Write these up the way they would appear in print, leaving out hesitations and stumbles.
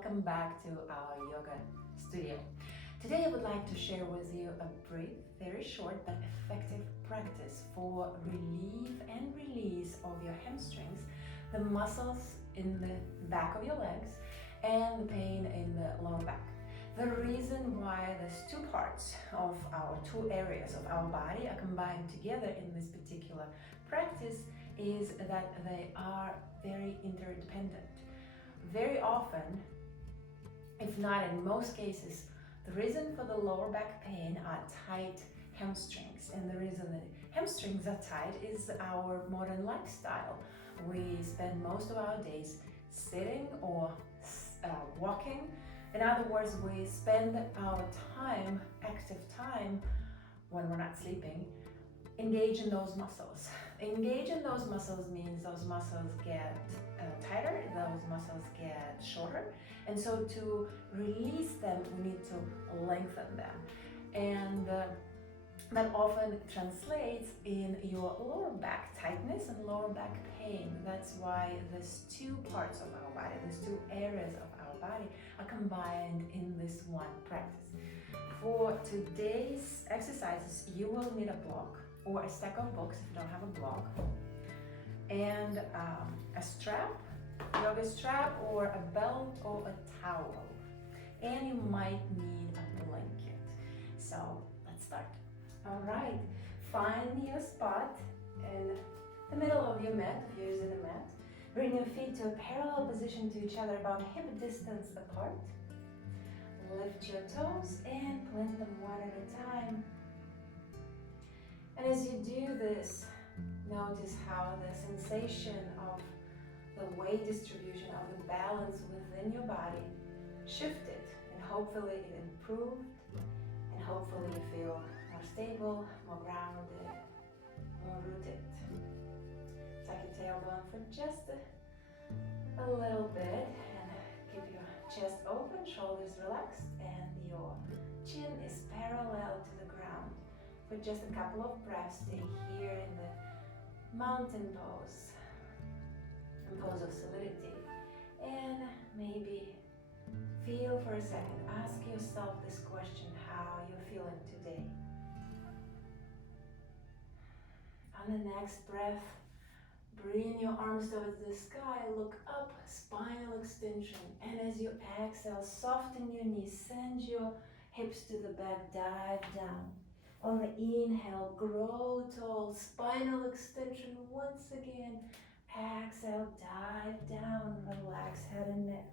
welcome back to our yoga studio. Today I would like to share with you a brief, very short but effective practice for relief and release of your hamstrings, the muscles in the back of your legs and the pain in the lower back. The reason why these two parts of our two areas of our body are combined together in this particular practice is that they are very interdependent. Very often, if not in most cases, the reason for the lower back pain are tight hamstrings. And the reason that hamstrings are tight is our modern lifestyle. We spend most of our days sitting or walking. In other words, we spend our time, active time, when we're not sleeping, engage in those muscles. Engage in those muscles means those muscles get tighter, those muscles get shorter, and so to release them, we need to lengthen them. And that often translates in your lower back tightness and lower back pain. That's why these two parts of our body, these two areas of our body are combined in this one practice. For today's exercises, you will need a block or a stack of books if you don't have a block, and a strap, yoga strap, or a belt or a towel, and you might need a blanket. So let's start. All right, find your spot in the middle of your mat if you're using a mat. Bring your feet to a parallel position to each other, about hip distance apart. Lift your toes and plant them one at a time. And as you do this, notice how the sensation of the weight distribution, of the balance within your body shifted, and hopefully it improved, and hopefully you feel more stable, more grounded, more rooted. Tuck your tailbone for just a little bit and keep your chest open, shoulders relaxed, and your chin is parallel to the ground. For just a couple of breaths, stay here in the mountain pose, a pose of solidity, and maybe feel for a second, ask yourself this question: how you're feeling today? On the next breath, bring your arms towards the sky, look up, spinal extension, and as you exhale, soften your knees, send your hips to the back, dive down. On the inhale, grow tall, spinal extension once again. Exhale, dive down, relax head and neck.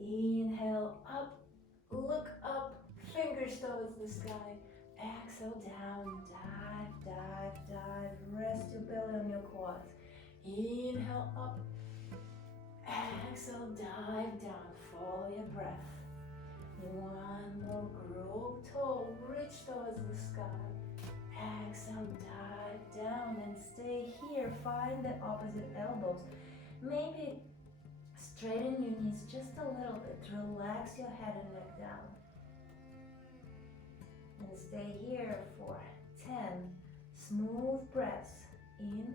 Inhale, up, look up, fingers towards the sky. Exhale, down, dive, dive, dive. Rest your belly on your quads. Inhale, up. Exhale, dive down, follow your breath. One more, grow tall, reach towards the sky. Exhale, dive down and stay here. Find the opposite elbows. Maybe straighten your knees just a little bit. Relax your head and neck down. And stay here for 10 smooth breaths in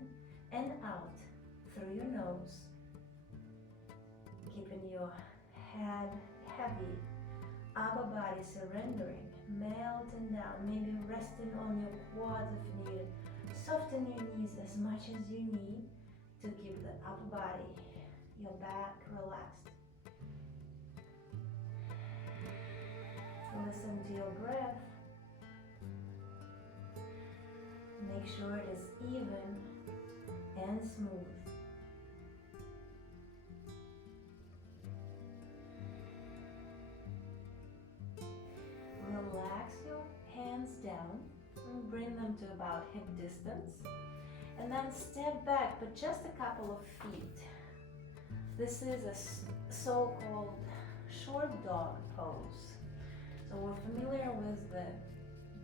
and out through your nose. Keeping your head heavy. Upper body surrendering, melting down, maybe resting on your quads if needed. Soften your knees as much as you need to keep the upper body, your back relaxed. Listen to your breath. Make sure it is even and smooth. Relax your hands down and bring them to about hip distance, and then step back, but just a couple of feet. This is a so-called short dog pose. So we're familiar with the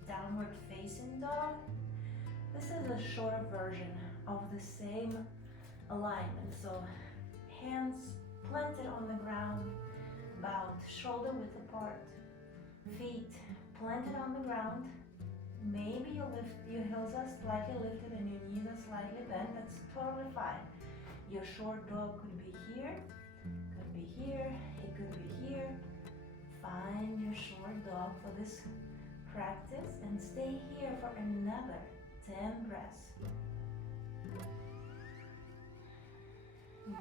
downward facing dog. This is a shorter version of the same alignment. So hands planted on the ground, about shoulder width apart. Feet planted on the ground. Maybe your heels are slightly lifted and your knees are slightly bent. That's totally fine. Your short dog could be here, could be here, it could be here. Find your short dog for this practice and stay here for another 10 breaths.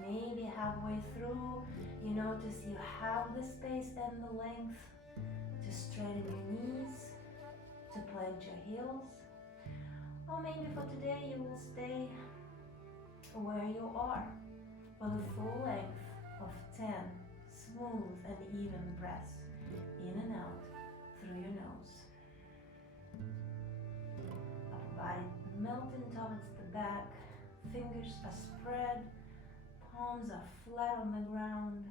Maybe halfway through, you notice you have the space and the length to straighten your knees, to plant your heels. Or maybe for today you will stay where you are for the full length of 10 smooth and even breaths in and out through your nose. Upper body melting towards the back, fingers are spread, palms are flat on the ground.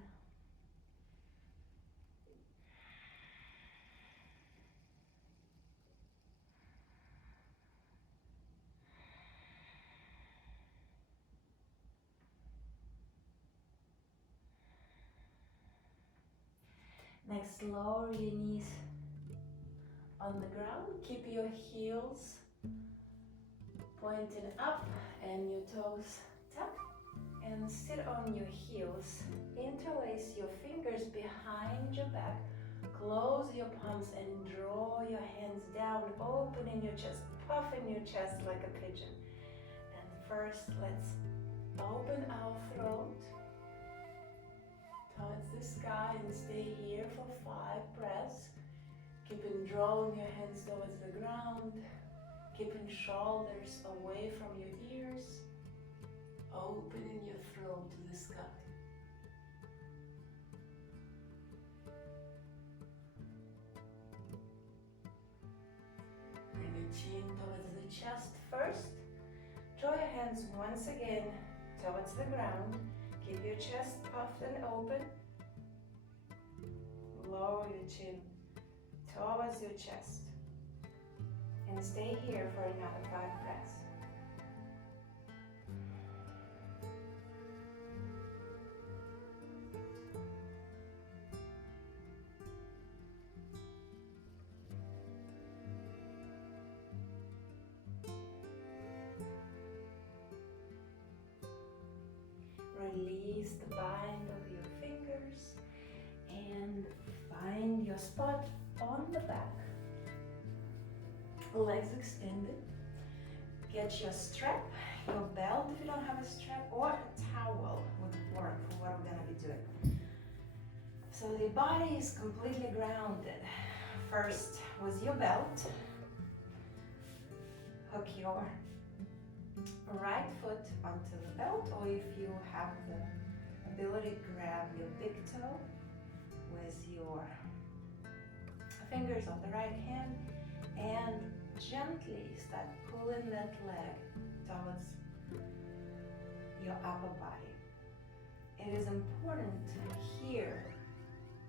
Next, lower your knees on the ground. Keep your heels pointing up and your toes tucked. And sit on your heels. Interlace your fingers behind your back. Close your palms and draw your hands down, opening your chest, puffing your chest like a pigeon. And first, let's open our throat towards the sky and stay here for 5 breaths. Keeping drawing your hands towards the ground, keeping shoulders away from your ears, opening your throat to the sky. Bring your chin towards the chest first. Draw your hands once again towards the ground. Keep your chest puffed and open. Lower your chin towards your chest. And stay here for another 5 breaths. Release the bind of your fingers and find your spot on the back. Legs extended. Get your strap, your belt if you don't have a strap, or a towel would work for what we're gonna be doing. So the body is completely grounded. First, with your belt, hook your right foot onto the belt, or if you have the ability, grab your big toe with your fingers of the right hand and gently start pulling that leg towards your upper body. It is important here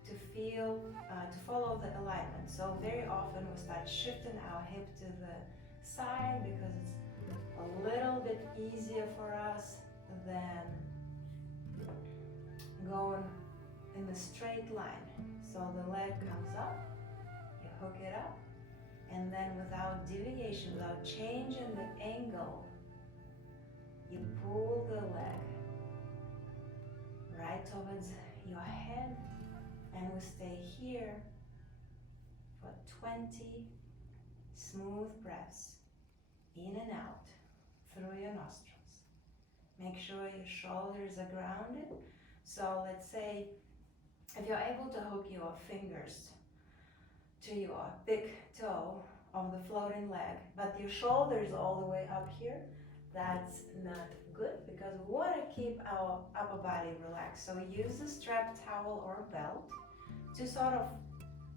to feel, to follow the alignment. So very often we start shifting our hip to the side because it's a little bit easier for us than going in the straight line. So the leg comes up, you hook it up, and then without deviation, without changing the angle, you pull the leg right towards your head, and we stay here for 20 smooth breaths in and out through your nostrils. Make sure your shoulders are grounded. So let's say if you're able to hook your fingers to your big toe of the floating leg, but your shoulders all the way up here, that's not good because we want to keep our upper body relaxed. So use a strap, towel, or belt to sort of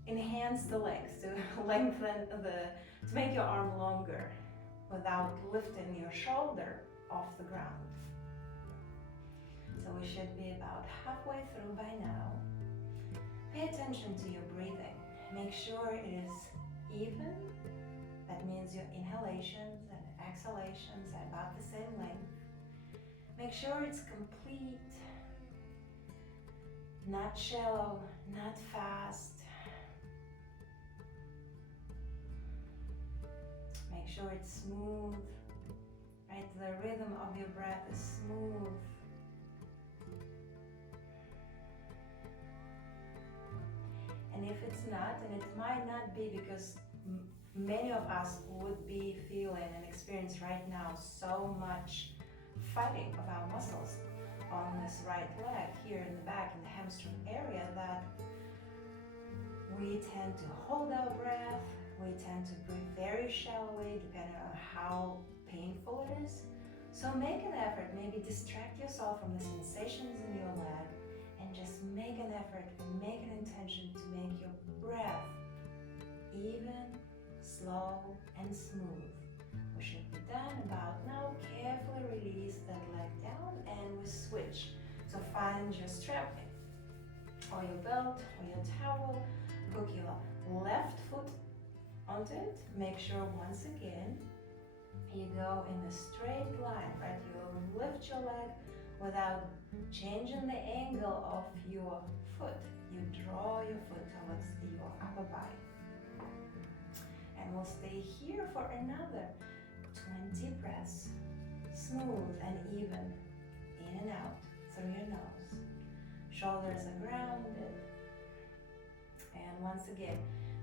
enhance the length, to lengthen to make your arm longer without lifting your shoulder off the ground. So we should be about halfway through by now. Pay attention to your breathing. Make sure it is even. That means your inhalations and exhalations are about the same length. Make sure it's complete, not shallow, not fast. Make sure it's smooth, right? The rhythm of your breath is smooth. And if it's not, and it might not be, because many of us would be feeling and experience right now so much fighting of our muscles on this right leg here in the back in the hamstring area, that we tend to hold our breath, we tend to breathe very shallowly depending on how painful it is. So make an effort, maybe distract yourself from the sensations in your leg, and just make an effort and make an intention to make your breath even, slow and smooth. We should be done about now. Carefully release that leg down and we switch. So find your strap or your belt or your towel, hook your left foot onto it. Make sure once again you go in a straight line, right? You lift your leg without changing the angle of your foot. You draw your foot towards your upper body. And we'll stay here for another 20 breaths. Smooth and even, in and out through your nose. Shoulders are grounded. And once again,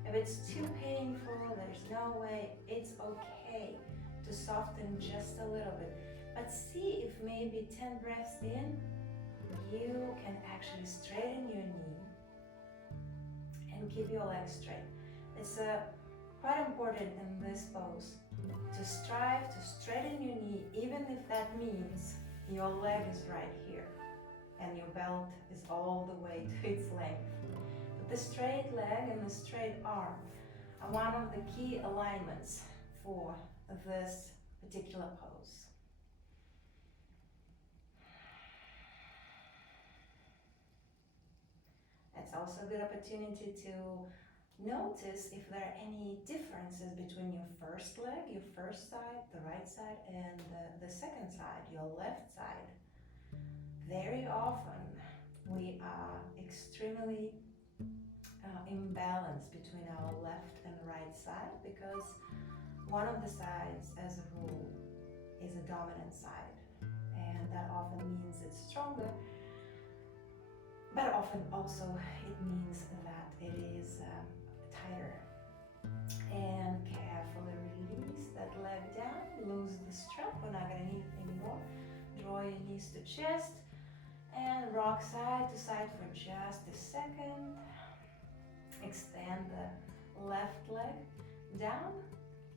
if it's too painful, there's no way, it's okay to soften just a little bit. But see if maybe 10 breaths in, you can actually straighten your knee and keep your legs straight. It's quite important in this pose to strive to straighten your knee, even if that means your leg is right here and your belt is all the way to its length. But the straight leg and the straight arm are one of the key alignments for this particular pose. It's also a good opportunity to notice if there are any differences between your first leg, your first side, the right side, and the second side, your left side. Very often we are extremely imbalanced between our left and right side, because one of the sides, as a rule, is a dominant side, and that often means it's stronger, but often also it means that it is tighter. And carefully release that leg down, lose the strap, we're not going to need it anymore. Draw your knees to chest and rock side to side for just a second. Extend the left leg down,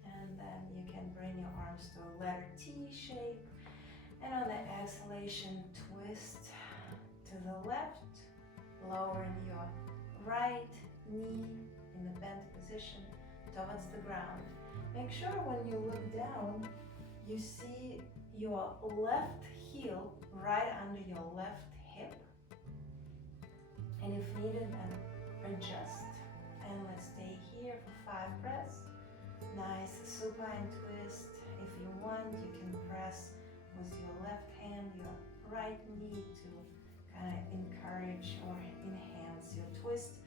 and then you can bring your arms to a letter T shape, and on the exhalation twist to the left, lowering your right knee in the bent position towards the ground. Make sure when you look down, you see your left heel right under your left hip, and if needed, then adjust. And let's stay here for 5 breaths. Nice supine twist. If you want, you can press with your left hand your right knee to kind of encourage or enhance your twist.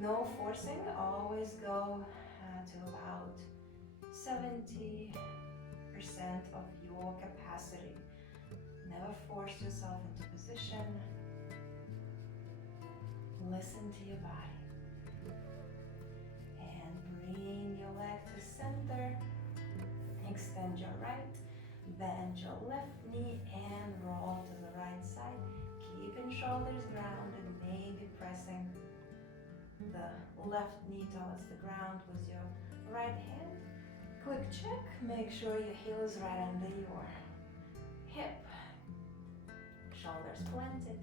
No forcing, always go to about 70% of your capacity. Never force yourself into position. Listen to your body. And bring your leg to center. Extend your right, bend your left knee and roll to the right side. Keeping shoulders grounded, maybe pressing the left knee towards the ground with your right hand. Quick check, make sure your heel is right under your hip. Shoulders planted.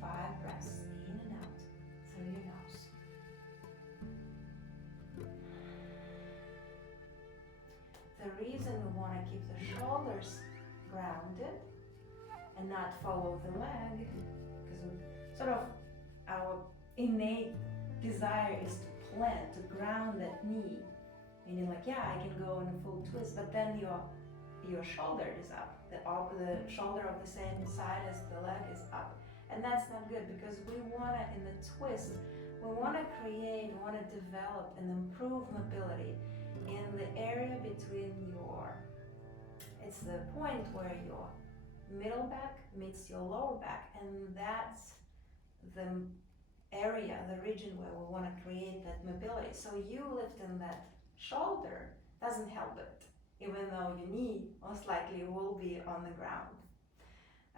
5 breaths in and out through your nose. The reason we want to keep the shoulders grounded and not follow the leg, because sort of our innate desire is to plant, to ground that knee. Meaning like, yeah, I can go in a full twist, but then your shoulder is up. The shoulder of the same side as the leg is up. And that's not good, because we want to, in the twist, we want to create, we want to develop and improve mobility in the area between it's the point where your middle back meets your lower back, and that's the area, the region where we want to create that mobility. So you lifting that shoulder doesn't help it, even though your knee most likely will be on the ground.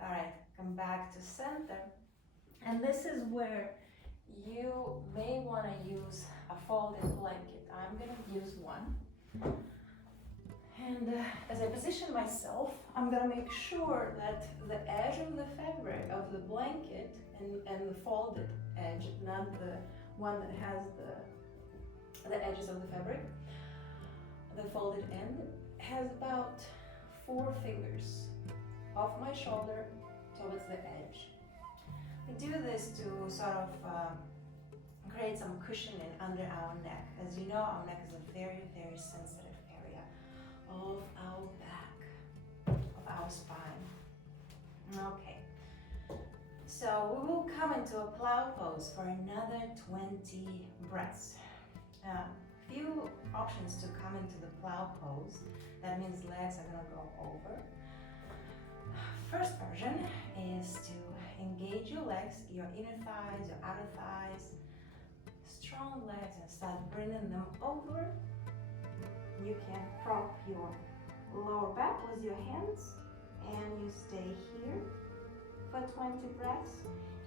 All right, come back to center. And this is where you may want to use a folded blanket. I'm going to use one. And as I position myself, I'm going to make sure that the edge of the fabric of the blanket and the folded edge, not the one that has the edges of the fabric, the folded end, has about 4 fingers off my shoulder towards the edge. We do this to sort of create some cushioning under our neck. As you know, our neck is a very, very sensitive area of our back, of our spine. Okay, so we will come into a plow pose for another 20 breaths. Few options to come into the plow pose. That means legs are gonna go over. First version is to engage your legs, your inner thighs, your outer thighs, strong legs, and start bringing them over. You can prop your lower back with your hands and you stay here for 20 breaths.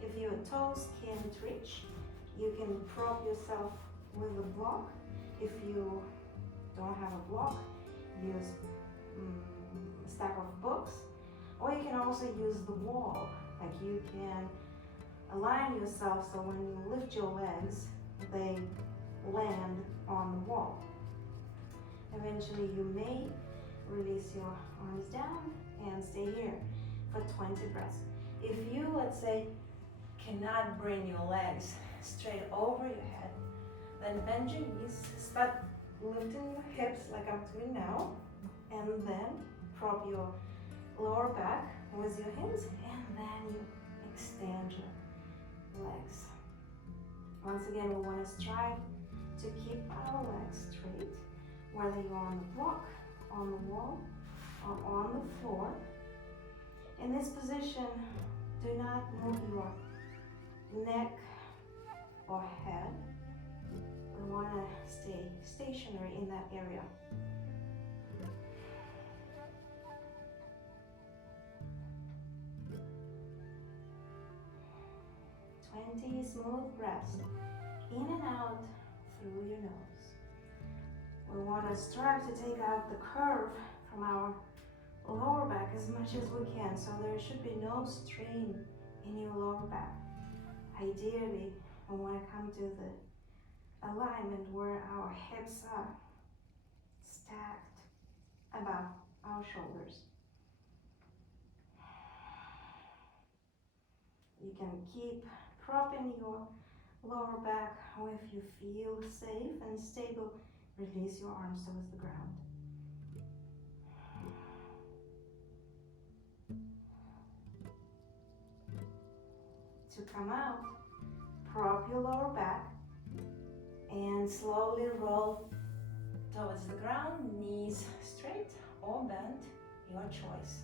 If your toes can't reach, you can prop yourself with a block. If you don't have a block, use a stack of books, or you can also use the wall. Like you can align yourself so when you lift your legs, they land on the wall. Eventually you may release your arms down and stay here for 20 breaths. If you, let's say, cannot bring your legs straight over your head, then bend your knees, start lifting your hips like I'm doing now, and then prop your lower back with your hands, and then you extend your legs. Once again, we want to strive to keep our legs straight, whether you're on the block, on the wall, or on the floor. In this position, do not move your neck or head. We want to stay stationary in that area. Smooth breaths in and out through your nose. We want to strive to take out the curve from our lower back as much as we can, so there should be no strain in your lower back. Ideally, we want to come to the alignment where our hips are stacked above our shoulders. You can keep propping your lower back, or if you feel safe and stable, release your arms towards the ground. To come out, prop your lower back and slowly roll towards the ground, knees straight or bent, your choice.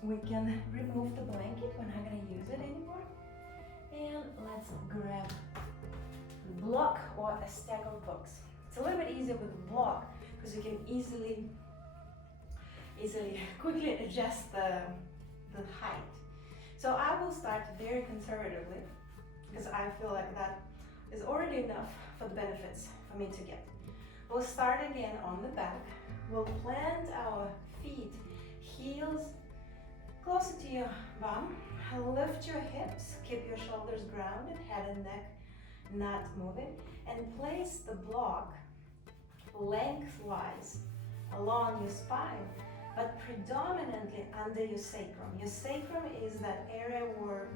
We can remove the blanket, we're not going to use it anymore. And let's grab a block or a stack of books. It's a little bit easier with a block because you can easily quickly adjust the height. So I will start very conservatively because I feel like that is already enough for the benefits for me to get. We'll start again on the back. We'll plant our feet, heels closer to your bum. Lift your hips, keep your shoulders grounded, head and neck not moving, and place the block lengthwise along your spine, but predominantly under your sacrum. Your sacrum is that area where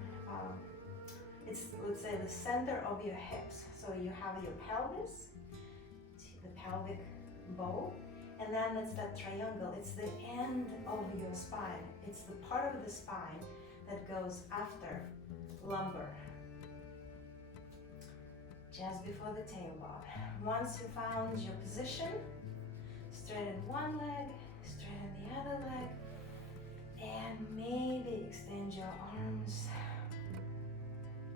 it's, let's say, the center of your hips. So you have your pelvis, the pelvic bowl, and then it's that triangle. It's the end of your spine. It's the part of the spine that goes after lumbar, just before the tailbone. Once you found your position, straighten one leg, straighten the other leg, and maybe extend your arms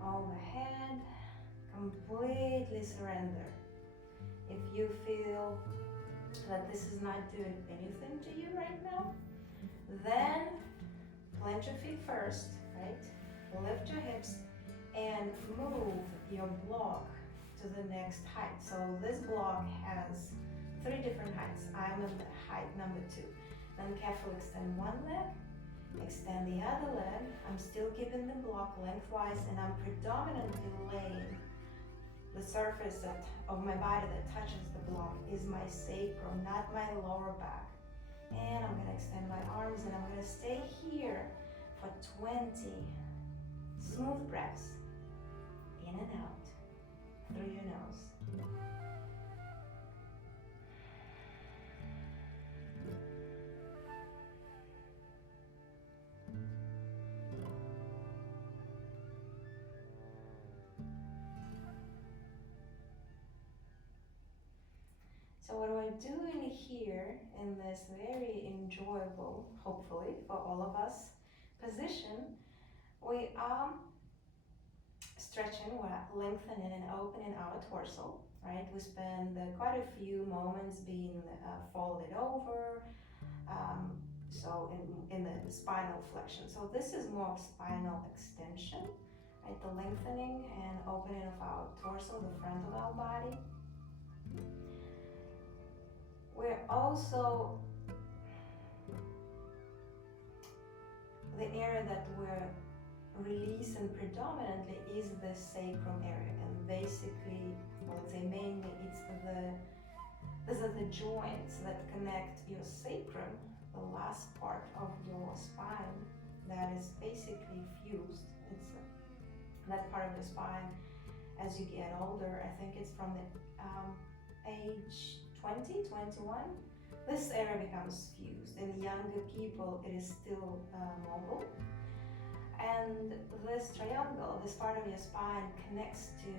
on the head, completely surrender. If you feel that this is not doing anything to you right now, then plant your feet first, right? Lift your hips and move your block to the next height. So this block has 3 different heights. I'm in height number 2. Then carefully extend one leg, extend the other leg. I'm still keeping the block lengthwise, and I'm predominantly laying the surface of my body that touches the block is my sacrum, not my lower back. And I'm gonna extend my arms, and I'm gonna stay here for 20 smooth breaths, in and out, through your nose. So what we're doing here in this very enjoyable, hopefully for all of us, position, we are stretching, we're lengthening and opening our torso, right? We spend quite a few moments being folded over, so in the spinal flexion. So this is more of spinal extension, right? The lengthening and opening of our torso, the front of our body. We're also, the area that we're releasing predominantly is the sacrum area, and basically, well, let's say mainly, these are the joints that connect your sacrum, the last part of your spine that is basically fused. It's that part of the spine. As you get older, I think it's from the age 20, 21, this area becomes fused. In younger people, it is still mobile. And this triangle, this part of your spine, connects to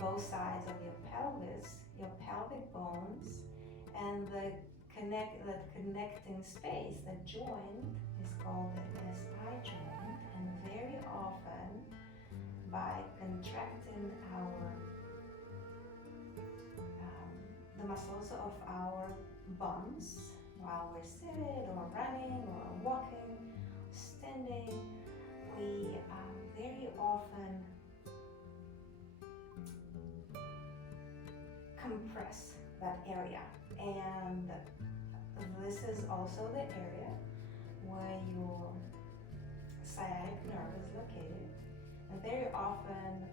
both sides of your pelvis, your pelvic bones, and that connecting space, the joint, is called the SI joint. And very often, by contracting the muscles of our bums while we're seated or running or walking, standing, we very often compress that area. And this is also the area where your sciatic nerve is located. And very often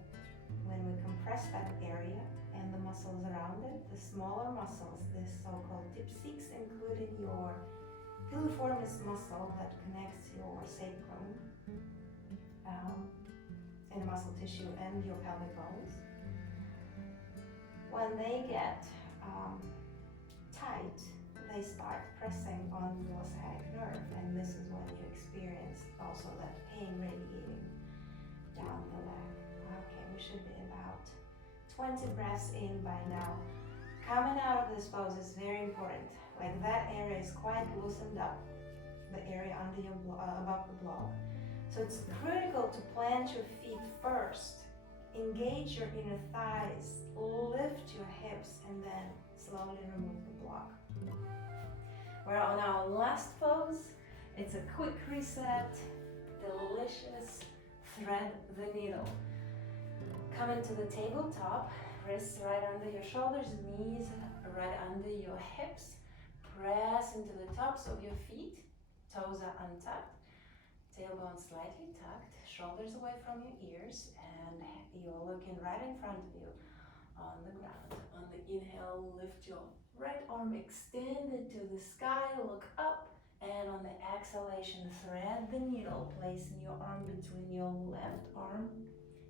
when we compress that area and the muscles around it, the smaller muscles, the so-called dipsics, including your piriformis muscle that connects your sacrum and muscle tissue and your pelvic bones, when they get tight, they start pressing on your sciatic nerve, and this is when you experience also that pain radiating down the leg. Okay, we should be about 20 breaths in by now. Coming out of this pose is very important. Like, that area is quite loosened up, the area under your above the block. So it's critical to plant your feet first, engage your inner thighs, lift your hips, and then slowly remove the block. We're on our last pose. It's a quick reset, delicious. Thread the needle. Come into the tabletop, wrists right under your shoulders, knees right under your hips. Press into the tops of your feet, toes are untucked, tailbone slightly tucked, shoulders away from your ears, and you're looking right in front of you on the ground. On the inhale, lift your right arm extended to the sky, look up. And on the exhalation, thread the needle, placing your arm between your left arm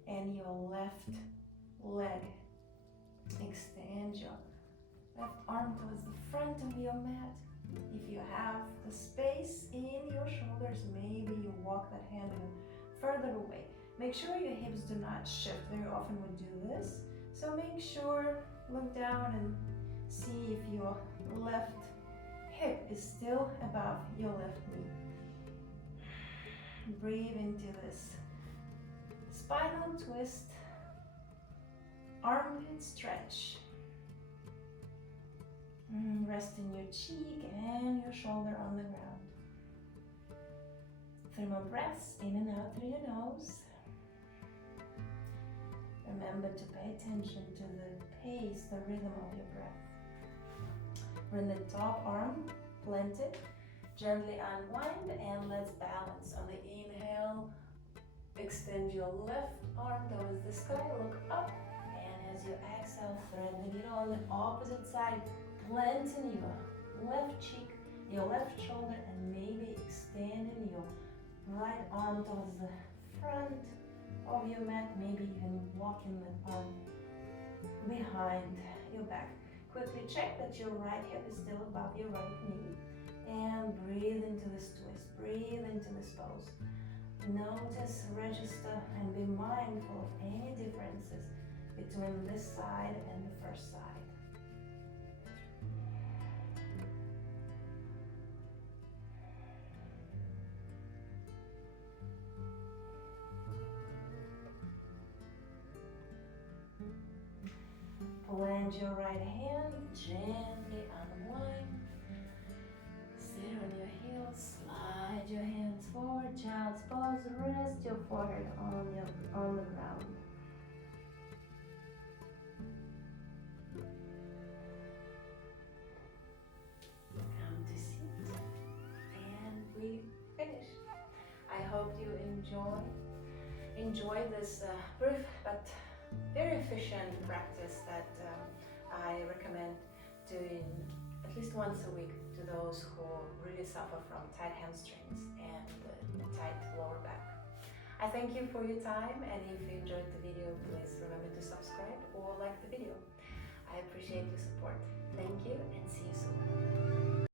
and your left leg. Extend your left arm towards the front of your mat. If you have the space in your shoulders, maybe you walk that hand further away. Make sure your hips do not shift. Very often we do this. So make sure, look down and see if your left hip is still above your left knee. Breathe into this spinal twist, armpit stretch. Resting your cheek and your shoulder on the ground. 3 more breaths in and out through your nose. Remember to pay attention to the pace, the rhythm of your breath. Bring the top arm planted. Gently unwind and let's balance. On the inhale, extend your left arm towards the sky, look up. And as you exhale, thread the needle on the opposite side. Planting your left cheek, your left shoulder, and maybe extending your right arm towards the front of your mat, maybe even walking the arm behind your back. Quickly check that your right hip is still above your right knee, and breathe into this twist, breathe into this pose. Notice, register, and be mindful of any differences between this side and the first side. Plant your right hand, gently unwind. Sit on your heels, slide your hands forward, child's pose, rest your forehead on the ground. Come to seat, and we finish. I hope you enjoy this brief but very efficient practice that I recommend doing at least once a week to those who really suffer from tight hamstrings and tight lower back. I thank you for your time, and if you enjoyed the video, please remember to subscribe or like the video. I appreciate your support. Thank you and see you soon.